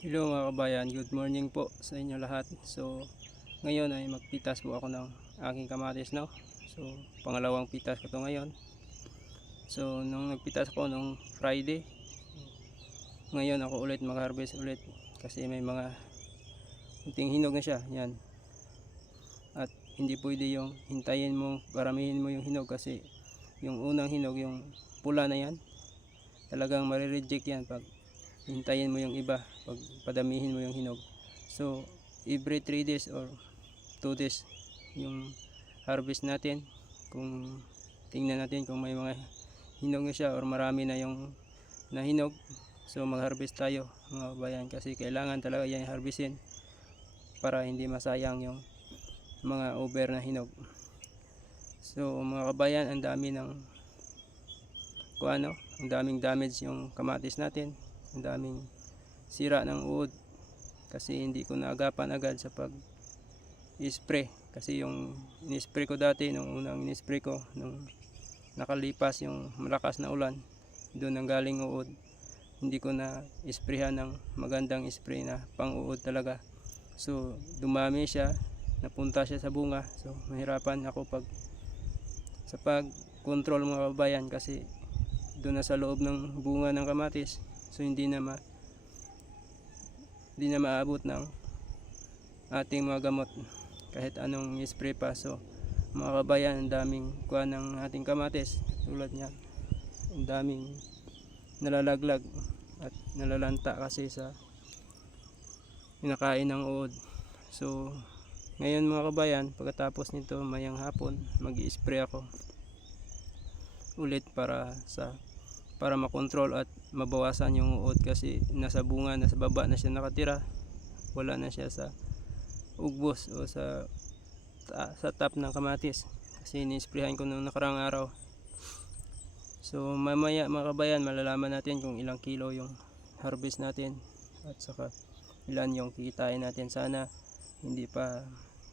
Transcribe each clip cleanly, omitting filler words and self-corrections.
Hello mga kabayan, good morning po sa inyo lahat. So ngayon ay magpitas po ako ng aking kamatis, no. So pangalawang pitas ko to ngayon. So nung nagpitas ako nung Friday, ngayon ako ulit mag-harvest ulit kasi may mga unting hinog na siya. Yan. At hindi pwede yung hintayin mo, paramihin mo yung hinog kasi yung unang hinog, yung pula na yan, talagang marireject yan pag hintayin mo yung iba, pag padamihin mo yung hinog. So every 3 days or 2 days yung harvest natin, kung tingnan natin kung may mga hinog na siya or marami na yung nahinog, so mag harvest tayo mga kabayan, kasi kailangan talaga yan harvestin para hindi masayang yung mga over na hinog. So mga kabayan, ang dami ng ang daming damage yung kamatis natin, ang daming sira ng uod kasi hindi ko naagapan agad sa pag spray. Kasi yung in-spray ko dati, nung unang in-spray ko nung nakalipas yung malakas na ulan, doon ang galing uod. Hindi ko na isprayhan ng magandang spray na pang uod talaga. So dumami siya, napunta siya sa bunga. So mahirapan ako sa pag control mga kabayan, kasi doon na sa loob ng bunga ng kamatis. So hindi na maabot ng ating mga gamot kahit anong spray pa. So mga kabayan, ang daming kuha ng ating kamatis tulad niyan, ang daming nalalaglag at nalalanta kasi sa pinakain ng uod. So ngayon mga kabayan, pagkatapos nito mayang hapon, mag-i-spray ako ulit para makontrol at mabawasan yung uod, kasi nasa bunga, nasa baba na siya nakatira, wala na siya sa ugbos o sa top ng kamatis kasi ni-sprayhan ko noong nakarang araw. So mamaya mga kabayan, malalaman natin kung ilang kilo yung harvest natin at saka ilan yung kikitain natin. Sana hindi pa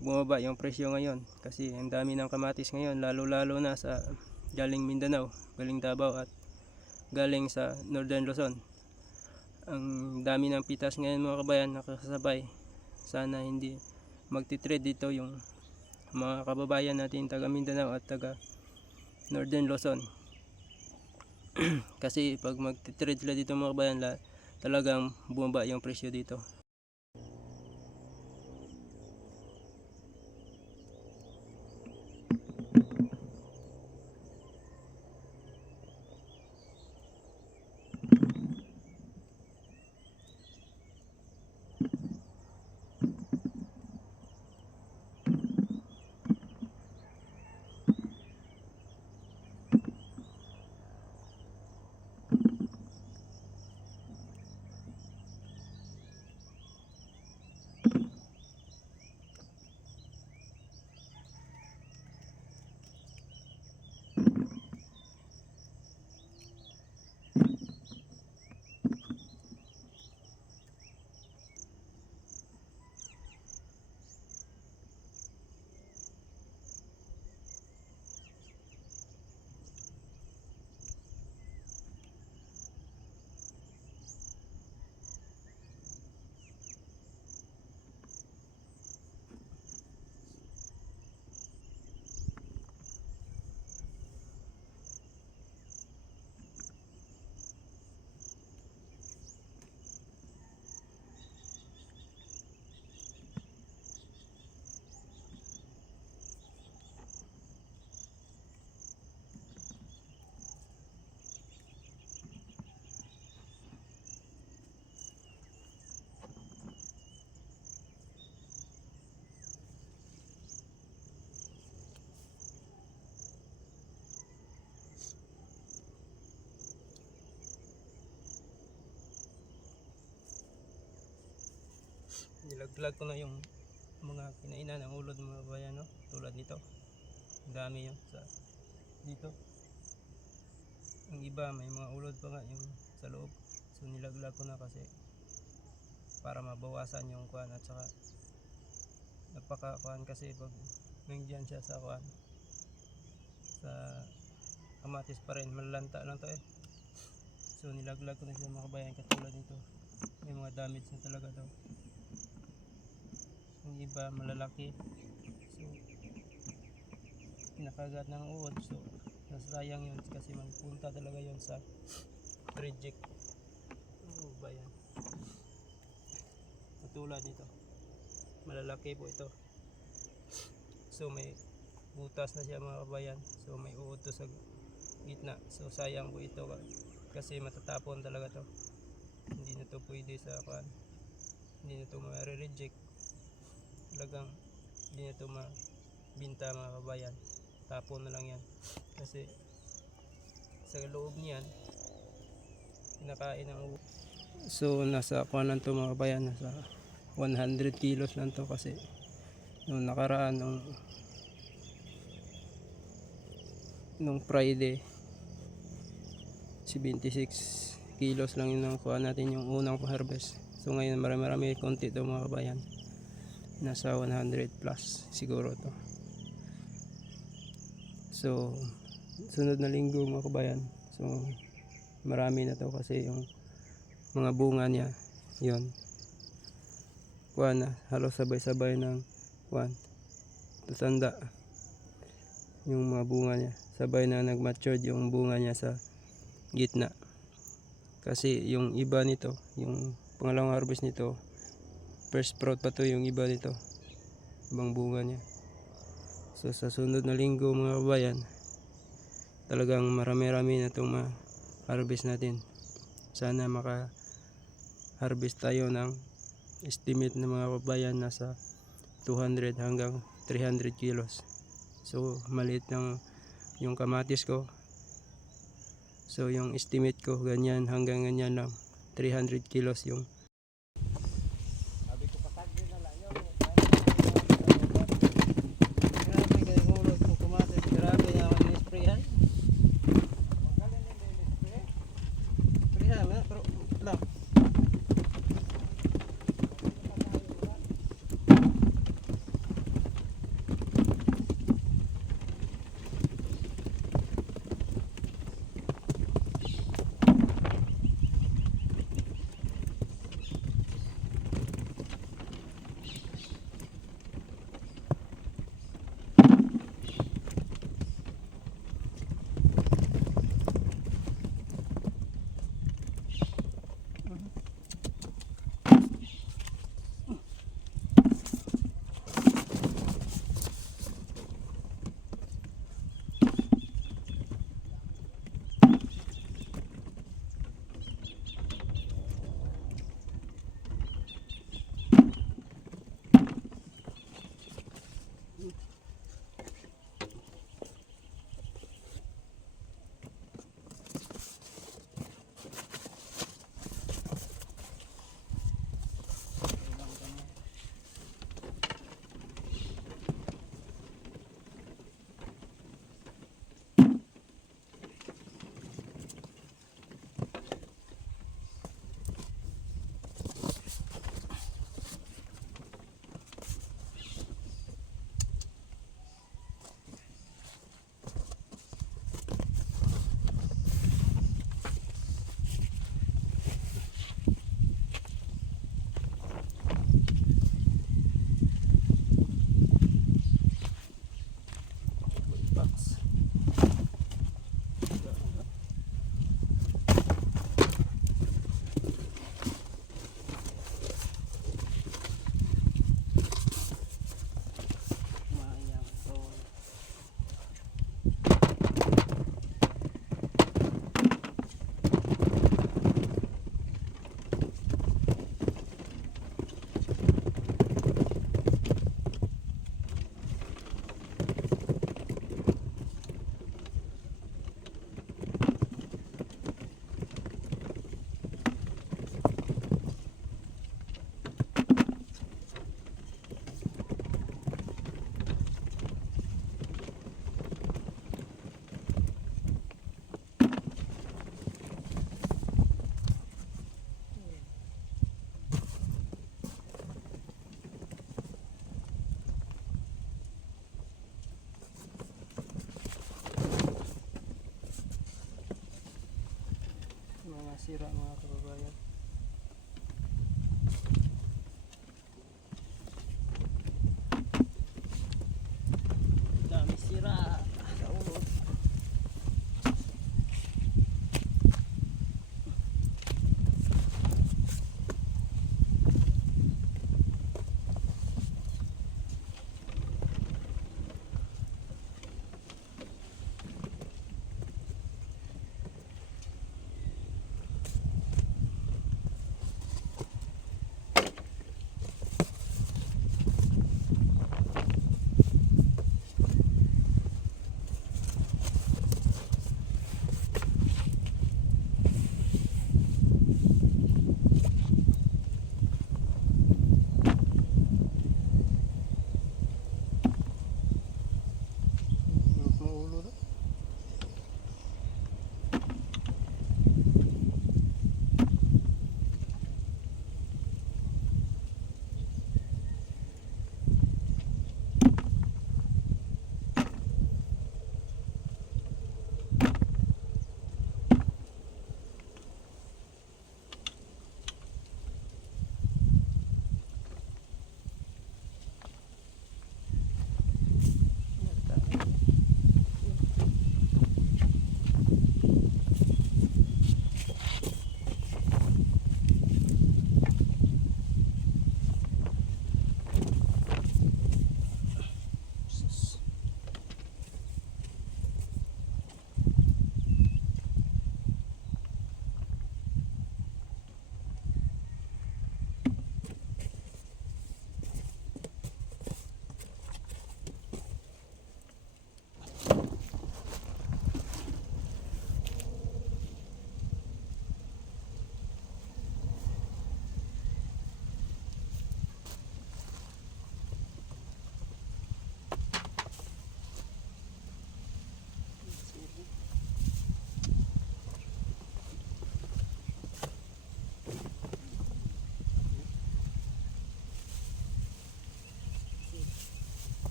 bumaba yung presyo ngayon kasi ang dami ng kamatis ngayon, lalo na sa galing Mindanao, galing Davao at galing sa Northern Luzon. Ang dami ng pitas ngayon mga kabayan nakasabay. Sana hindi magti-trade dito yung mga kababayan natin taga Mindanao at taga Northern Luzon. Kasi pag magti-trade sila dito mga kabayan, talagang bumaba yung presyo dito. Nilaglag ko na yung mga kinainan ng ulod mga kabayan, no? Tulad nito, ang dami yan dito. Ang iba may mga ulod pa nga yung sa loob. So nilaglag ko na kasi para mabawasan yung kuan, at saka napaka kuan kasi pag nandiyan siya sa kuan, sa kamatis pa rin, malalanta lang to eh. So nilaglag ko na siya mga kabayan, katulad nito may mga damage na talaga daw. Yung iba malalaki, so kinakagat ng uod, so nasayang yun kasi magpunta talaga yun sa reject. Ano ba yan? Katulad nito, malalaki po ito, so may butas na siya mga kabayan, so may uod to sa gitna, so sayang po ito kasi matatapon talaga to. Hindi na to pwede sa kan, hindi na to ma-reject, talagang hindi na to mabinta mga kabayan, tapon na lang yan kasi sa loob niyan kinakain ng uod. So nasa kuan lang to mga kabayan, nasa 100 kilos lang to kasi nung nakaraan nung Friday 76 kilos lang yung nakuha natin yung unang harvest. So ngayon marami konti to mga kabayan, nasa 100 plus siguro to. So sunod na linggo mga kabayan, so marami na to kasi yung mga bunga niya yon kuha na, halos sabay-sabay ng kuha tatanda yung mga bunga niya, sabay na nag-mature yung bunga niya sa gitna. Kasi yung iba nito, yung pangalawang harvest nito, first sprout pa to yung iba nito, ibang bunga niya. So sa sunod na linggo mga kabayan, talagang marami-rami na itong ma-harvest natin. Sana maka-harvest tayo ng estimate ng mga kabayan nasa 200 hanggang 300 kilos. So maliit lang yung kamatis ko, so yung estimate ko ganyan hanggang ganyan lang, 300 kilos yung grabe kayo hulog ng kamatis, grabe na ako ni-sprayan. Sprayan na, pero lang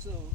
So,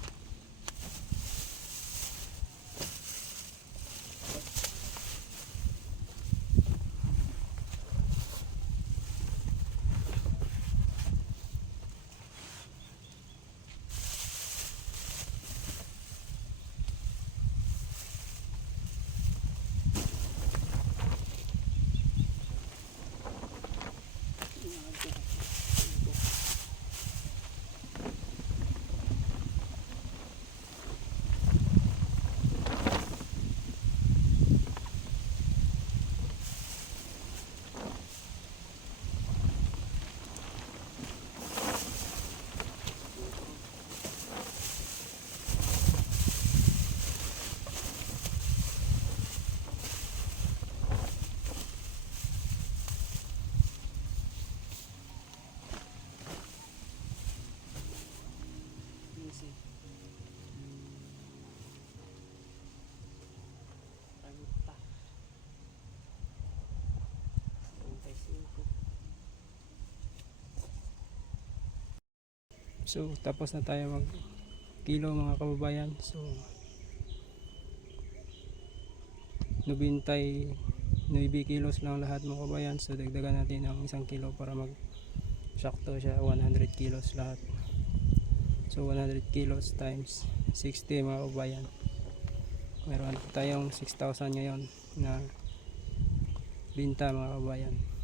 easy. Ranta. 35. So, tapos na tayo mag kilo mga kababayan. So, 9 kilos lang lahat mga kababayan. So, dagdagan natin ng 1 kilo para mag sakto siya 100 kilos lahat. So, 100 kilos times 60 mga kababayan. Meron tayong 6,000 ngayon na binta mga kababayan.